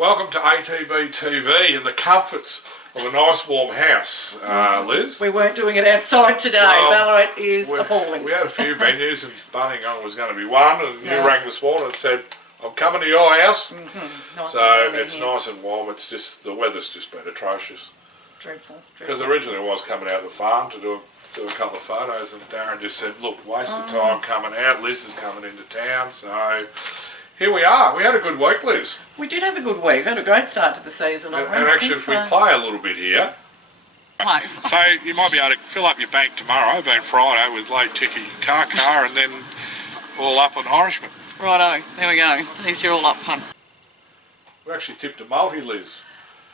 Welcome to ATB TV in the comforts of a nice warm house, Liz. We weren't doing it outside today. Ballarat is appalling. We had a few venues and Bunningong was going to be one, and you rang this morning and said, I'm coming to your house. Nice so it's nice and warm. It's just, the weather's just been atrocious. Dreadful. Because originally I was coming out of the farm to do a couple of photos, and Darren just said, look, waste of time coming out. Liz is coming into town, so here we are. We had a good week, Liz. We did have a good week. We had a great start to the season. And actually, if we play a little bit here, so you might be able to fill up your bank tomorrow, being Friday, with late ticky car, and then all up on Irishman. Righto, there we go. At least you're all up, hun. We actually tipped a multi, Liz.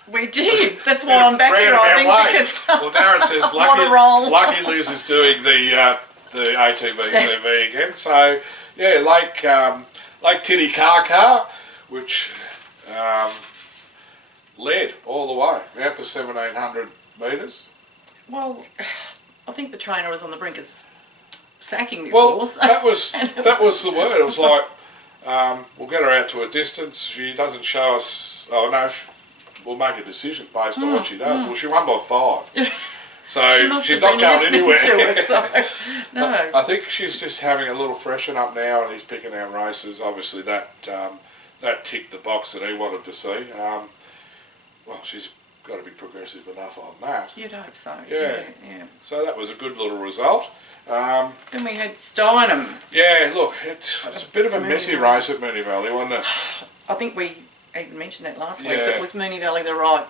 We did. That's why I'm back here, I think, because well, Darren says lucky Liz is doing the ATB TV again. So yeah, Lake Titicaca, which led all the way out to 1,700 metres. Well, I think the trainer was on the brink of sacking this Well, horse. that was the word. It was like, we'll get her out to a distance. She doesn't show us. Oh no, we'll make a decision based on what she does. Well, she won by 5. So she's not going anywhere. To us, so, no. I think she's just having a little freshen up now, and he's picking out races. Obviously, that ticked the box that he wanted to see. Well, she's got to be progressive enough on that. You'd hope so. Yeah. So that was a good little result. Then we had Steinem. Yeah, look, it's a bit of a messy race at Moonee Valley, wasn't it? I think we even mentioned that last week. That was Moonee Valley the right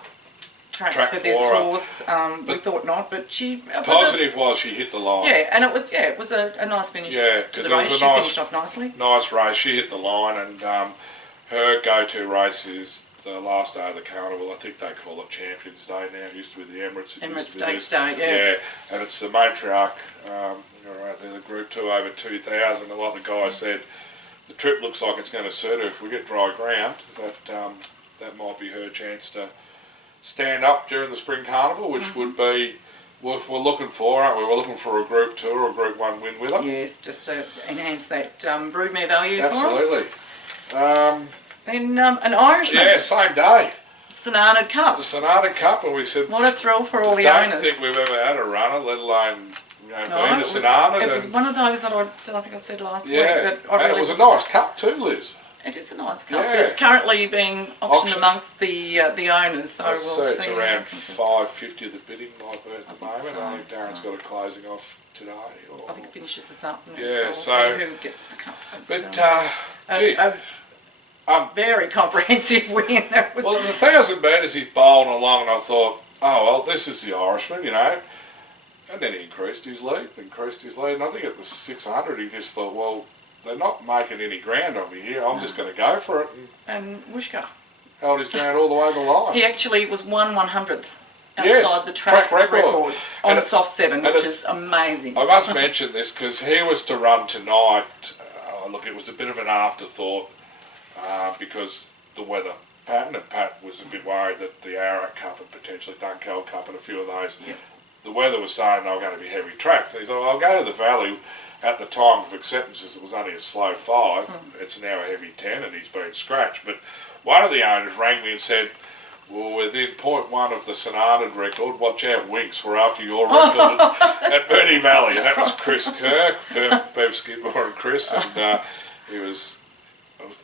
track for this horse? We thought not, but she... Positive was she hit the line. Yeah, and it was a nice finish to the race. She finished off nicely. Nice race. She hit the line, and her go-to race is the last day of the carnival. I think they call it Champions Day now. It used to be the Emirates. Emirates Stakes Day, yeah. And it's the matriarch. They're the Group 2 over 2,000. A lot of the guys said the trip looks like it's going to suit her if we get dry ground. That might be her chance to stand up during the spring carnival, which would be what we're looking for, aren't we? We're looking for a Group 2 or a Group 1 win with her. Yes, just to enhance that broodmare value. Absolutely. Then an Irishman. Yeah, same day. Syndications Cup. The Syndications Cup, and we said, what a thrill for all the don't owners. think we've ever had a runner, let alone being a Syndications. It was one of those that I think I said last week. And it was a nice cup too, Liz. It is a nice cup. It's currently being auctioned amongst the owners, so we'll see. It's around $5.50 the bidding might be at the moment. So, I think Darren's got it closing off today. I think it finishes this afternoon. Yeah, so we'll see who gets the cup. But very comprehensive win. Well, the 1,000 metres he bowled along, and I thought, oh well, this is the Irishman, you know. And then he increased his lead. And I think at the 600 he just thought, well, they're not making any ground on me here. I'm just going to go for it. And Wishka held his ground all the way to the line. He actually was 1/100th outside the track record on a soft 7, which is amazing. I must mention this because he was to run tonight. Look, it was a bit of an afterthought because the weather pattern, and Pat was a bit worried that the Ararat Cup and potentially Dunkeld Cup and a few of those, the weather was saying they were going to be heavy tracks. So he thought, I'll go to the Valley. At the time of acceptances, it was only a slow 5. It's now a heavy 10, and he's been scratched. But one of the owners rang me and said, well, within 0.1 of the Syndications record, watch out, Winks, we're after your record at Moonee Valley. And that was Chris Kirk, Bev Skidmore and Chris, and he was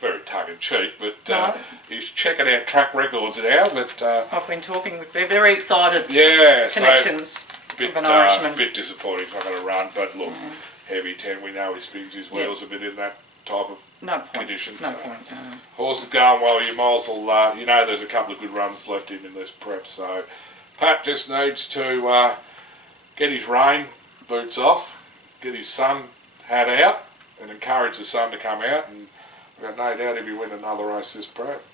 very tongue-in-cheek, but he's checking out track records now. But I've been talking with, they're very excited. Yeah, connections of an Irishman. A bit disappointing he's not going to run, but look, heavy 10, we know he spins his wheels a bit in that type of conditions. No point. Horse is going well, you might as well, you know there's a couple of good runs left in this prep, so Pat just needs to get his rain boots off, get his sun hat out, and encourage the sun to come out, and I've got no doubt he'll be winning another race this prep.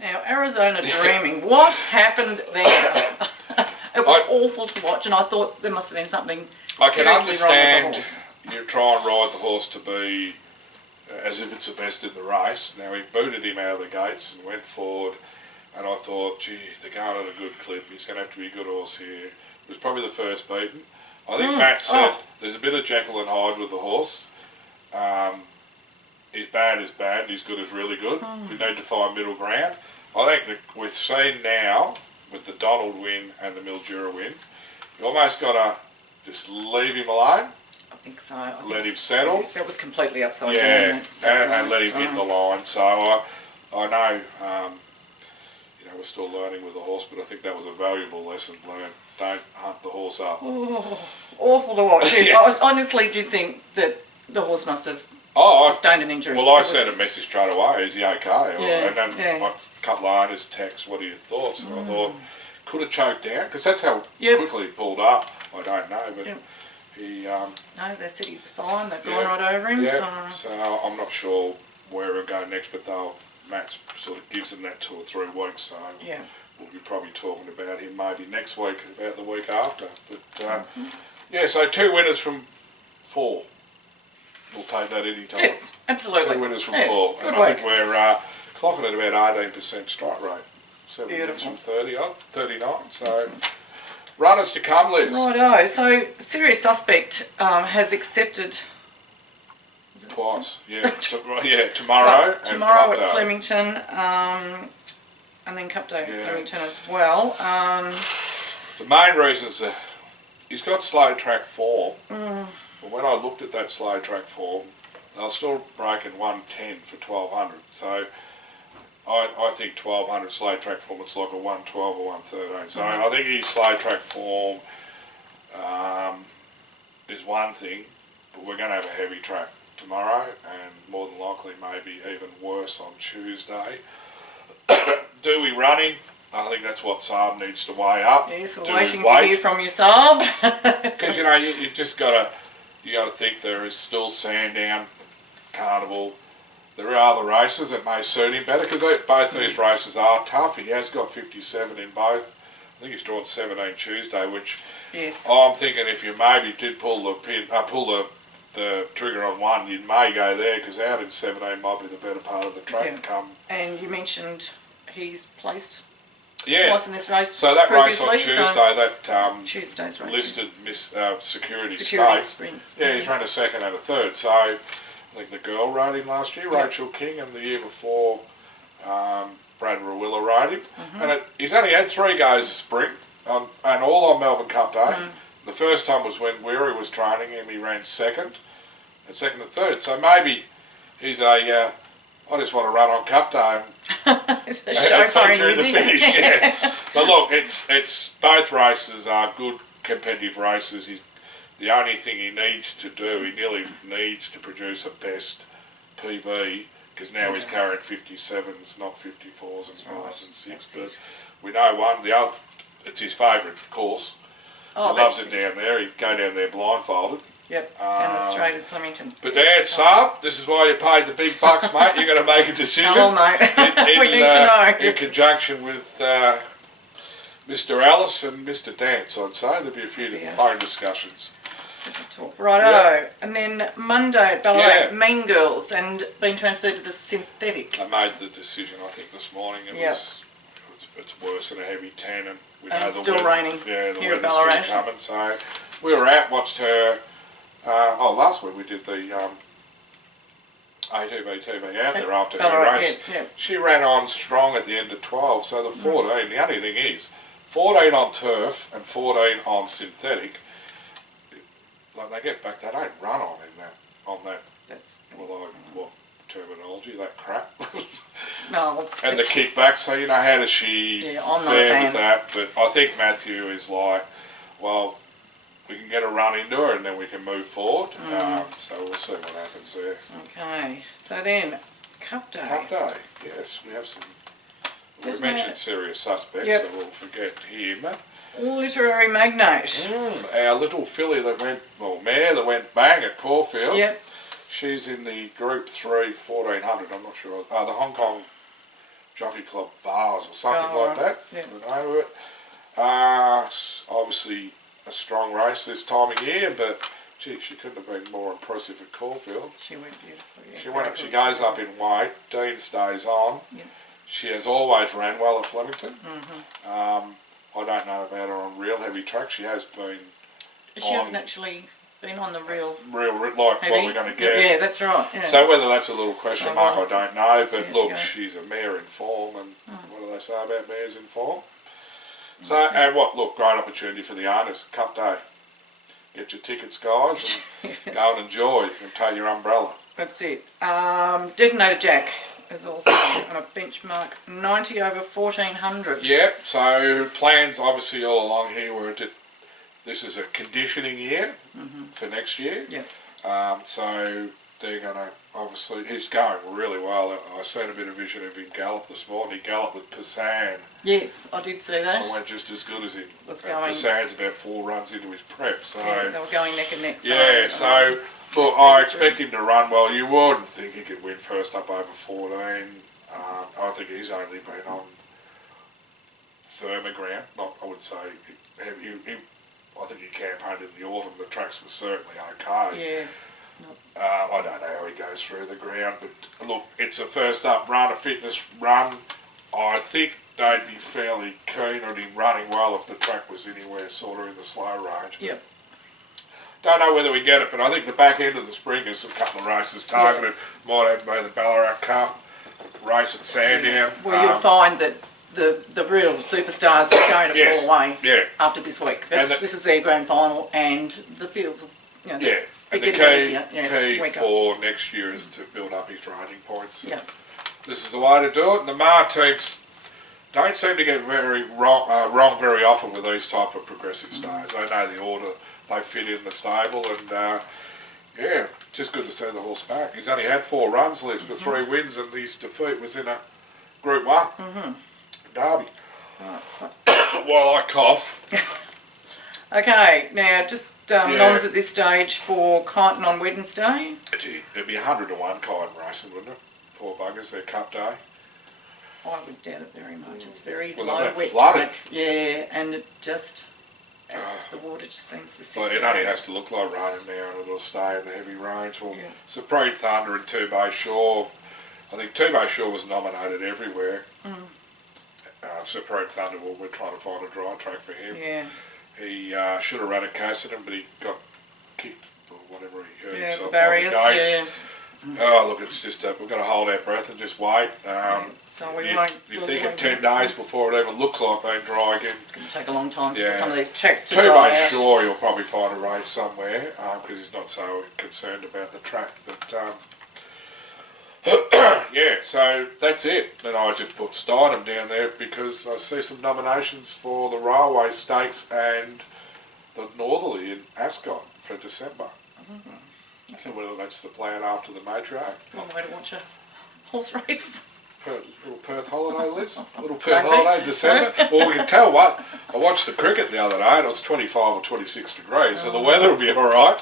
Now, Arizona Dreaming, what happened there? It was awful to watch, and I thought there must have been something I can seriously wrong understand with the horse. you try and ride the horse to be as if it's the best in the race. Now, he booted him out of the gates and went forward, and I thought, gee, they're going at a good clip. He's going to have to be a good horse here. It was probably the first beaten. I think Matt said there's a bit of Jekyll and Hyde with the horse. his bad is bad, his good is really good. We need to find middle ground. I think that we've seen now, with the Donald win and the Mildura win, you almost got to just leave him alone. I think so. Let him settle. That was completely upside Yeah, down. and let him hit the line. So I know, we're still learning with the horse, but I think that was a valuable lesson learned. Don't hunt the horse up. Oh, awful to watch. Yeah. I honestly did think that the horse must have sustained an injury. Well, I sent a message straight away, is he okay? Yeah, And then a couple of others text, what are your thoughts? And I thought, could have choked down, because that's how quickly he pulled up. I don't know, but he... no, they said he's fine. They've gone right over him. Yeah, so I'm not sure where he'll go next, but Matt sort of gives them that 2 or 3 weeks, so we'll be probably talking about him maybe next week, about the week after. But so 2 winners from 4. We'll take that any time. Yes, absolutely. 2 winners from 4. Good and work. I think we're clocking at about 18% strike rate. 7 winners from 39. So runners to come, Liz. Righto. So Serious Suspect has accepted twice. Tomorrow. So, tomorrow and at Flemington, and then Cup Day at Flemington as well. The main reason is that he's got slow track form. But when I looked at that slow track form, they were still breaking 110 for 1200. So I think 1200 slow track form, it's like a 112 or 113. So I think his slow track form is one thing, but we're going to have a heavy track tomorrow, and more than likely maybe even worse on Tuesday. Do we run him? I think that's what Saab needs to weigh up. Yes, we're waiting to hear from you, Saab. Because you just got to think there is still Sandown, Carnival. There are other races that may suit him better, because both these races are tough. He has got 57 in both. I think he's drawn 17 Tuesday, which I'm thinking if you maybe did pull the trigger on one, you may go there, because out in 17 might be the better part of the track come. And you mentioned he's placed Yeah. twice in this race. So that race on previously, Tuesday, that Tuesday's race, listed security Security Sprints. Sprints. Yeah, he's run a second and a third. So I think the girl rode him last year, Rachel King, and the year before Brad Rawilla rode him. And he's only had 3 goes sprint, and all on Melbourne Cup Day. The first time was when Weary was training him. He ran second and third. So maybe he's I just want to run on Cup Day It's a show for him, the finish. Yeah. But look, it's both races are good competitive races. The only thing he needs to do, he nearly needs to produce a best PB, because now he's carrying 57s, not 54s and 5s and 6s. But we know the other, it's his favourite course. He loves it down there. He'd go down there blindfolded. Yep, down the straight at Flemington. But Dan, Saab, this is why you paid the big bucks, mate. You're going to make a decision. Oh, mate. We need to know. In conjunction with Mr. Alice and Mr. Dance, I'd say. There'd be a few phone discussions. Righto. And then Monday at Ballarat, Mean Girls, and been transferred to the synthetic. I made the decision, I think, this morning. It's worse than a heavy 10, and we know it's still raining the here at weather's Ballarat. still coming. So we were out, watched her. Last week we did the ATB TV out there after her race. She ran on strong at the end of 12, so the 14, the only thing is, 14 on turf and 14 on synthetic, like they get back, they don't run on that. That's what terminology, that crap. No, and the kickback, so how does she fare with that? But I think Matthew is like, well, we can get a run into her and then we can move forward. So we'll see what happens there. Okay, so then Cup Day. Cup Day, yes, we have some. We mentioned Serious Suspects, so we'll forget him. Literary Magnate. Our little filly mare that went bang at Caulfield. Yep. She's in the Group 3 1400. I'm not sure. The Hong Kong Jockey Club Vase or something like that. Yep. The name of it. Obviously a strong race this time of year, but gee, she couldn't have been more impressive at Caulfield. She went beautifully. Yeah, she goes up in weight. Dean stays on. Yep. She has always ran well at Flemington. I don't know about her on real heavy track. She has been. She hasn't actually been on the real like what heavy. we're going to get. Yeah, that's right. Yeah. So whether that's a little question So, mark, I don't know. But see how look, she goes. she's a mare in form, and what do they say about mares in form? So, and what, look, great opportunity for the owners. Cup day. Get your tickets, guys, and Yes. go and enjoy and take your umbrella. That's it. Detonator Jack is also on a benchmark 90 over 1400. Yeah, so plans obviously all along here were this is a conditioning year for next year. Yeah. So they're going to, obviously, he's going really well. I seen a bit of vision of him gallop this morning. He galloped with Passan. Yes, I did see that. I went just as good as him. What's going? Passan's about 4 runs into his prep. So Yeah, they were going neck and neck. yeah, so look, I expect him to run well. You wouldn't think he could win first up over 14. I think he's only been on firmer ground. Not, I would say, I think he campaigned in the autumn. The tracks were certainly okay. Yeah. I don't know how he goes through the ground, but look, it's a first up run, a fitness run. I think they'd be fairly keen on him running well if the track was anywhere sort of in the slow range. Yep. Don't know whether we get it, but I think the back end of the spring is a couple of races targeted. Might have to be the Ballarat Cup, race at Sandown. Well, you'll find that the real superstars are going to Yes, fall away yeah. after this week. And This is their grand final, and the fields, you know, Yeah, and the key for next year is to build up his riding points. Yeah. This is the way to do it, and the Mar teams don't seem to get very wrong very often with these type of progressive stars. They know the order they fit in the stable, and yeah, just good to see the horse back. He's only had 4 runs, Liz, for 3 wins, and his defeat was in a Group 1 derby. While I cough. Okay, now just noms at this stage for Kyneton on Wednesday. Gee, it'd be 100 to 1 Kyneton racing, wouldn't it? Poor buggers, their cup day. I would doubt it very much. It's very Well, low, they've wet flooded. track. Yeah, and it just, the water just seems to sit Well, it there. only has to look like raining now, and it'll stay in the heavy rains. Well, Yeah. Supreme Thunder and Two Bay Shore. I think Two Bay Shore was nominated everywhere. Supreme Thunder, well, we're trying to find a dry track for him. Yeah. He should have run at Cassidy, but he got kicked or whatever he hurt Yeah, himself. the barriers, on the gates. yeah. Oh, look, it's just, we've got to hold our breath and just wait. So we won't... You we'll think in wait. 10 days before it even looks like being dry again. It's going to take a long time Yeah. for some of these tracks to Two dry Bay out. Shore, you'll probably find a race somewhere because he's not so concerned about the track. But yeah, so that's it. And I just put Steinem down there because I see some nominations for the Railway Stakes and the Northerly in Ascot for December. So whether that's the plan after the matriarch. Long way to watch a horse race. Little Perth holiday, Liz. Little Perth Maybe. holiday, December. Well, we can tell what. I watched the cricket the other day and it was 25 or 26 degrees, so the weather will be alright.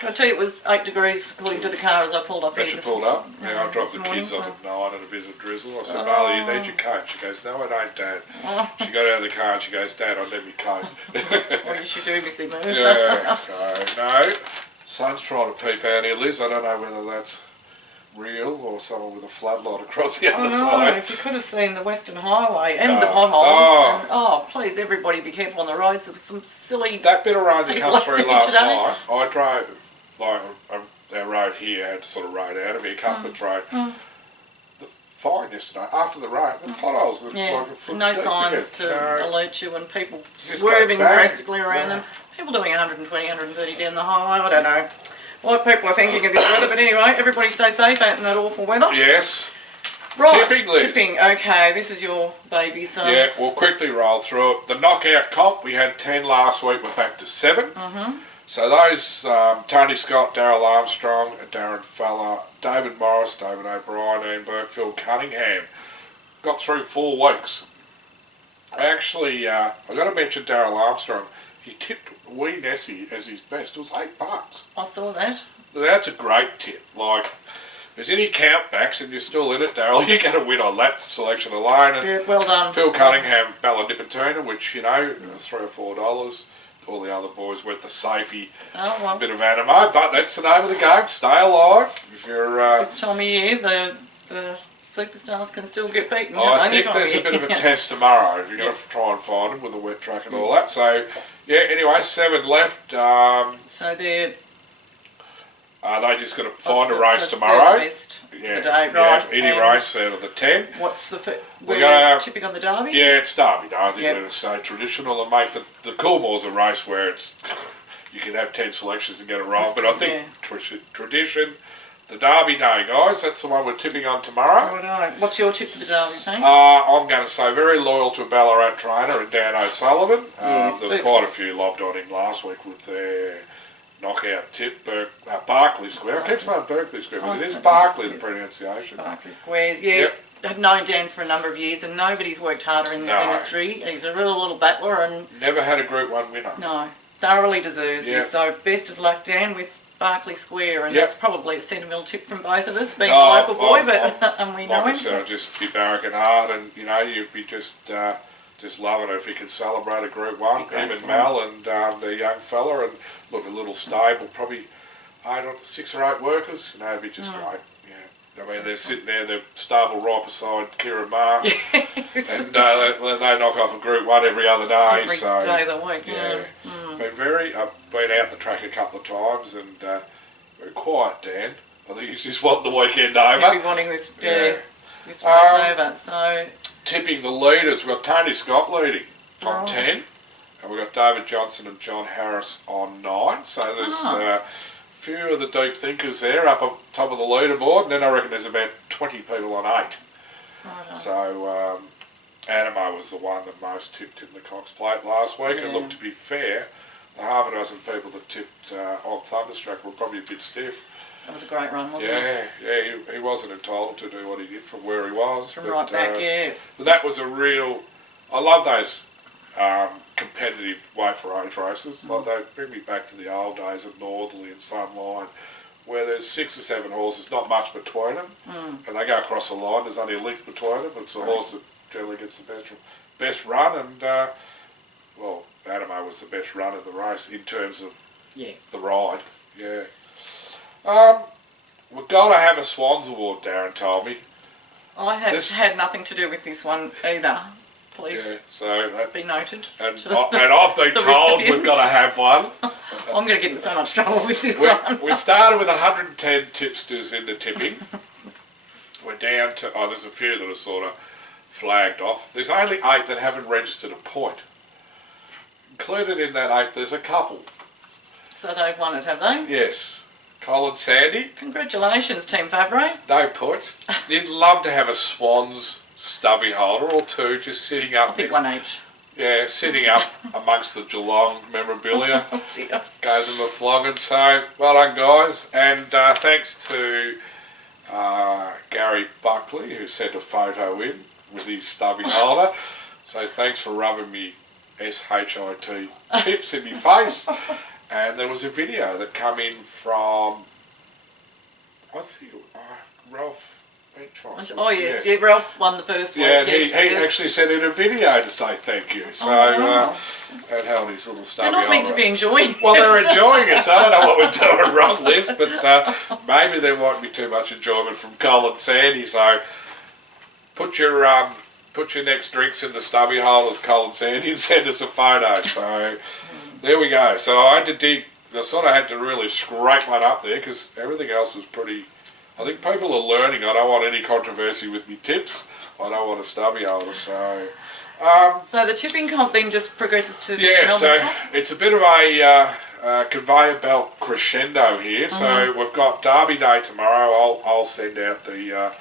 Can I tell you it was 8 degrees according to the car as I pulled up As here you this pulled up, yeah, I this dropped the morning, kids off so- at 9 and a bit of drizzle. I said, Marley, you need your coat. She goes, no, I don't, Dad. She got out of the car and she goes, Dad, I need my coat. Well, you should do, Missy Move. Yeah, so, no. Sun's trying to peep out here, Liz. I don't know whether that's real or someone with a floodlight across the other Oh, side. if you could have seen the Western Highway and the Oh. potholes. And, please, everybody be careful on the roads. There was some silly... That bit of rain that come through last Today. night, I drove, like, our road here had sort of road out of here, Cuthbert's Road. The fine yesterday, after the rain, the potholes were Yeah, like a foot no deep signs again. to No. alert you and people Just swerving go bang. drastically around them. People doing 120, 130 down the highway, I don't know what people are thinking of this weather, but anyway, everybody stay safe out in that awful weather. Yes. Right, Tipping, Liz. tipping, okay, this is your baby, so... Yeah, we'll quickly roll through it. The knockout comp, we had 10 last week, we're back to 7. So those, Tony Scott, Darryl Armstrong, Darren Fella, David Morris, David O'Brien, Ian Burke, Phil Cunningham, got through 4 weeks. Actually, I've got to mention Darryl Armstrong. He tipped Wee Nessie as his best. It was $8. I saw that. That's a great tip. Like, if there's any countbacks and you're still in it, Darryl, you're going to win on that selection alone. And Yeah, well done. Phil Cunningham, Balladipatina, which, you know, $3 or $4. All the other boys went the safety, Oh, well, bit of animo, but that's the name of the game. Stay alive. If you're, this time of year, the superstars can still get beaten. I any think time there's a of bit of year. a test tomorrow. You're going to try and find them with the wet track and all that. So, yeah, anyway, 7 left. So they're They just got to find a So race it's tomorrow. the best for Yeah, the day, yeah, right? any And race out of the 10. what's the We're we're gonna- tipping on the Derby? Yeah, it's Derby Day. I think Yep. we're going to stay traditional and make the Coolmore's a race where it's you can have 10 selections and get it right. That's But I good, think tradition, the Derby Day, guys, that's the one we're tipping on tomorrow. Righto. What's your tip for the Derby, mate? I'm going to say very loyal to a Ballarat trainer and Dan O'Sullivan. Yes, There's quite a few lobbed on him last week with their knockout tip, Barclay Square. I keep saying Berkeley Square, but it is Barclay, the pronunciation. Barclay Squares, yes. I've known Dan for a number of years and nobody's worked harder in this No. industry. He's a real little battler and Never had a Group 1 winner. no, thoroughly deserves Yeah. this. So best of luck, Dan, with Barclay Square, and Yep. that's probably a sentimental tip from both of us, being Oh, a local boy, I'm- but and we know Like I him. said, I'd just be barracking hard, and you'd be just loving it if he could celebrate a Group 1. Be great Him and for Mel and their young fella, and look, a little stable, probably 6 or 8 workers. It'd be just great. Yeah, I mean they're sitting there, they're stable right beside Kieran Marr, and they knock off a Group 1 every other day. Every so day of the week. yeah, I've been out the track a couple of times, and very quiet, Dan. I think he's just wanting the weekend over. He'll be wanting this, this race over. So Tipping the leaders, we've got Tony Scott leading on Right. 10, and we've got David Johnson and John Harris on 9. So there's a few of the deep thinkers there up on top of the leaderboard, and then I reckon there's about 20 people on 8. righto. So Animo was the one that most tipped in the Cox Plate last week, and looked, to be fair, the half a dozen people that tipped on Thunderstruck were probably a bit stiff. That was a great run, wasn't it? Yeah, he wasn't entitled to do what he did from where he was. From right back, yeah. But that was a real... I love those competitive weight for age races. Like they bring me back to the old days of Northerly and Sunline, where there's 6 or 7 horses, not much between them, and they go across the line. There's only a length between them. It's the horse that generally gets the best run, and well, Adamo was the best run in the race in terms of the ride. Yeah. We've got to have a Swans Award, Darren told me. I have had nothing to do with this one either. Please so that, be noted. and I've been told we've got to have one. I'm going to get in so much trouble with this one. We started with 110 tipsters in the tipping. We're down to, there's a few that are sort of flagged off. There's only 8 that haven't registered a point. Included in that 8, there's a couple. So they've won it, have they? Yes. Colin Sandy, Congratulations, Team Favre. no points. You'd love to have a Swans stubby holder or 2 just sitting up. I think 1 each. Yeah, sitting up amongst the Geelong memorabilia. Oh dear. Gave them a flogging. So, well done, guys. And thanks to Gary Buckley, who sent a photo in with his stubby holder. So thanks for rubbing me SHIT tips in my face. And there was a video that come in from, I think, Ralph Benchon. Oh yes, yeah, Ralph won the first one. Yeah, and yes, he actually sent in a video to say thank you. So, wow. and held his little stubby They're not meant to holder be enjoying Well, it. they're enjoying it, so I don't know what we're doing wrong, Liz, but maybe there might be too much enjoyment from Colin Sandy, so put your next drinks in the stubby holders, Colin Sandy, and send us a photo. So there we go. So I sort of had to really scrape one up there because everything else was pretty... I think people are learning. I don't want any controversy with me tips. I don't want a stubby holder, so... So the tipping comp then just progresses to the Yeah, Melbourne so Cup? it's a bit of a conveyor belt crescendo here. So we've got Derby Day tomorrow. I'll send out the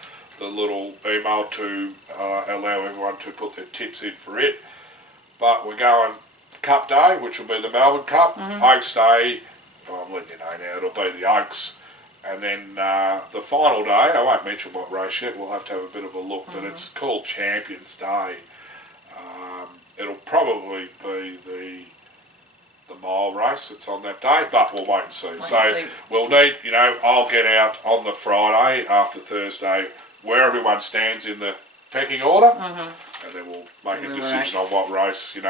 little email to allow everyone to put their tips in for it. But we're going Cup Day, which will be the Melbourne Cup. Oaks Day, I'm letting you know now, it'll be the Oaks. And then the final day, I won't mention what race yet, we'll have to have a bit of a look, but it's called Champions Day. It'll probably be the mile race that's on that day, but we'll wait and see. We'll need, I'll get out on the Friday after Thursday where everyone stands in the pecking order, and then we'll make a decision on what race. The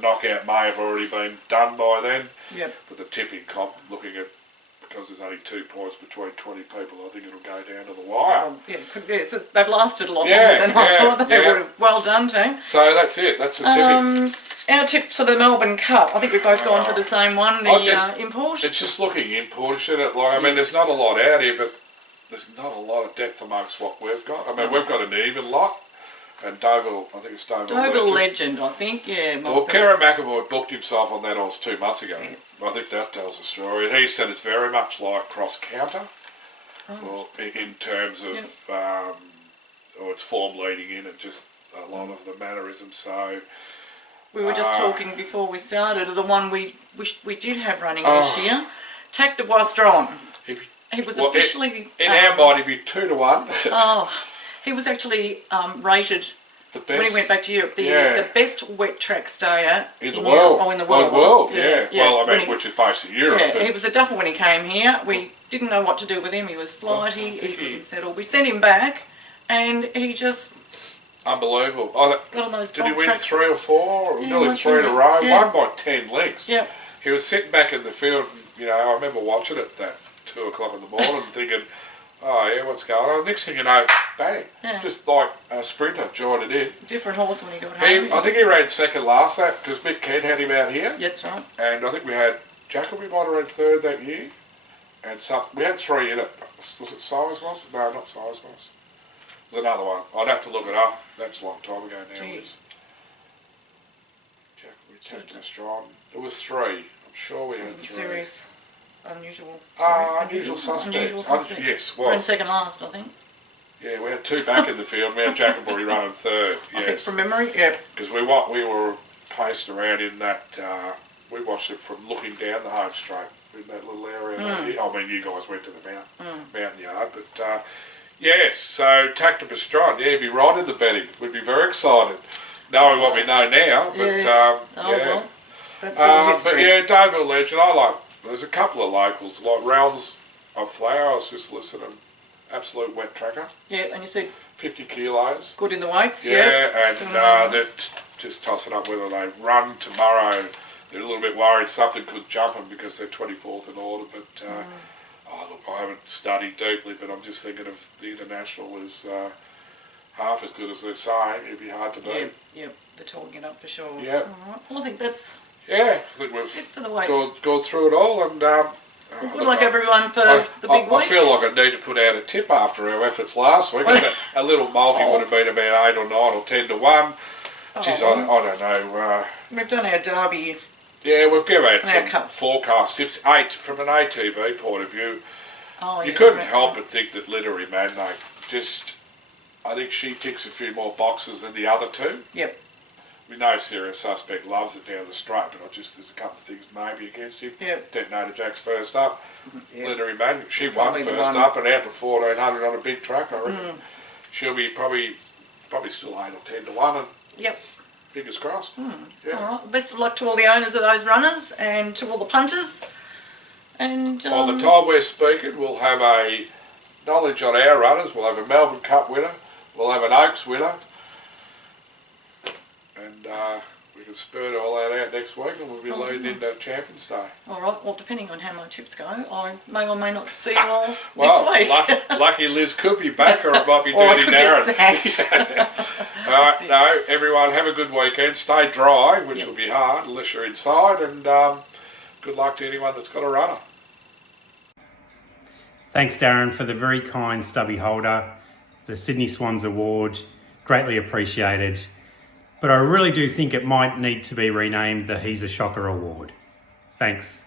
knockout may have already been done by then, but the tipping comp, looking at, because there's only 2 points between 20 people, I think it'll go down to the wire. Could be. They've lasted a lot longer than I thought they would have. Well done, team. So that's it. That's the tipping. our tip for the Melbourne Cup. I think we've both gone for the same one, the import. It's just looking importish, isn't it? Like, I mean, there's not a lot out here, but there's not a lot of depth amongst what we've got. I mean, we've got an even lot. And Deauville, I think it's Deauville Legend, I think, yeah. Well, Kerry McAvoy booked himself on that 2 months ago. Yeah. I think that tells the story. And he said it's very much like cross-counter. Well, in terms of, or its form leading in and just a lot of the mannerisms. So we were just talking before we started of the one we wished we did have running this year. Tac de Boistron. He was officially... In our mind, he'd be 2 to 1. He was actually rated, the best, when he went back to Europe, the best wet track stayer in the world. In the world, yeah. Well, I mean, which is based in Europe. Yeah, he was a duffer when he came here. We didn't know what to do with him. He was flighty, he couldn't settle. We sent him back, and he just... Unbelievable. Got on those did he win tracks. 3 or 4? Nearly 3 in a row. Yeah. Won by 10 lengths. Yep. He was sitting back in the field, and, I remember watching it that 2 o'clock in the morning and thinking, oh yeah, what's going on? Next thing you know, bang, just like a sprinter joined it in. Different horse when he got home. I think he ran second last that because Mick Kent had him out here. That's right. And I think we had Jacoby might have ran third that year, and we had 3 in it. Was it Sizemos? No, not Sizemos. There's another one. I'd have to look it up. That's a long time ago now. Jacoby, Tac de Boistron. It was 3. I'm sure we had 3. Serious. Unusual suspect. Unusual suspect. Yes, Ran second last, I think. Yeah, we had 2 back in the field. We had Jacoby running third. Yes. I think from memory, yeah. Because we were paced around in that. We watched it from looking down the home straight in that little area. I mean, you guys went to the mountain yard, but yes. So Tac de Boistron, he'd be right in the betting. We'd be very excited, knowing what we know now. But yes. Well, that's all history. But yeah, Deauville Legend. There's a couple of locals, like Realms of Flower, I was just listening, absolute wet tracker. Yeah, and you said 50 kilos. Good in the weights, and they're just tossing up whether they run tomorrow. They're a little bit worried something could jump them because they're 24th in order, but look, I haven't studied deeply, but I'm just thinking if the international is half as good as they're saying, it'd be hard to beat. Yep, they're talking it up for sure. Yep. All right. Well, I think that's... Yeah, I think we've gone through it all, and good luck everyone for the big week. I feel like I need to put out a tip after our efforts last week. A little multi would have been about 8 or 9 or 10 to 1. Geez, I don't know. We've done our derby. Yeah, we've given out some forecast tips. 8 from an ATB point of view. You couldn't help but think that Literary Magnate I think she ticks a few more boxes than the other 2. Yep. We know Serious Suspect loves it down the straight, but there's a couple of things maybe against him. Yep. Detonator Jack's first up. Yep. Literary Magnate, she won first up and out to 1400 on a big track, I reckon. She'll be probably still 8 or 10 to 1. And yep. Fingers crossed. Yeah. All right. Best of luck to all the owners of those runners and to all the punters. And by the time we're speaking, we'll have a knowledge on our runners. We'll have a Melbourne Cup winner. We'll have an Oaks winner. And we can spurt all that out next week and we'll be leading into Champions Day. All right, well, depending on how my tips go, I may or may not see you all next week. Lucky Liz could be back, or it might be Dirty Darren. All right, no, everyone have a good weekend. Stay dry, which will be hard unless you're inside, and good luck to anyone that's got a runner. Thanks, Darren, for the very kind stubby holder, the Sydney Swans Award. Greatly appreciated. But I really do think it might need to be renamed the He's a Shocker Award. Thanks.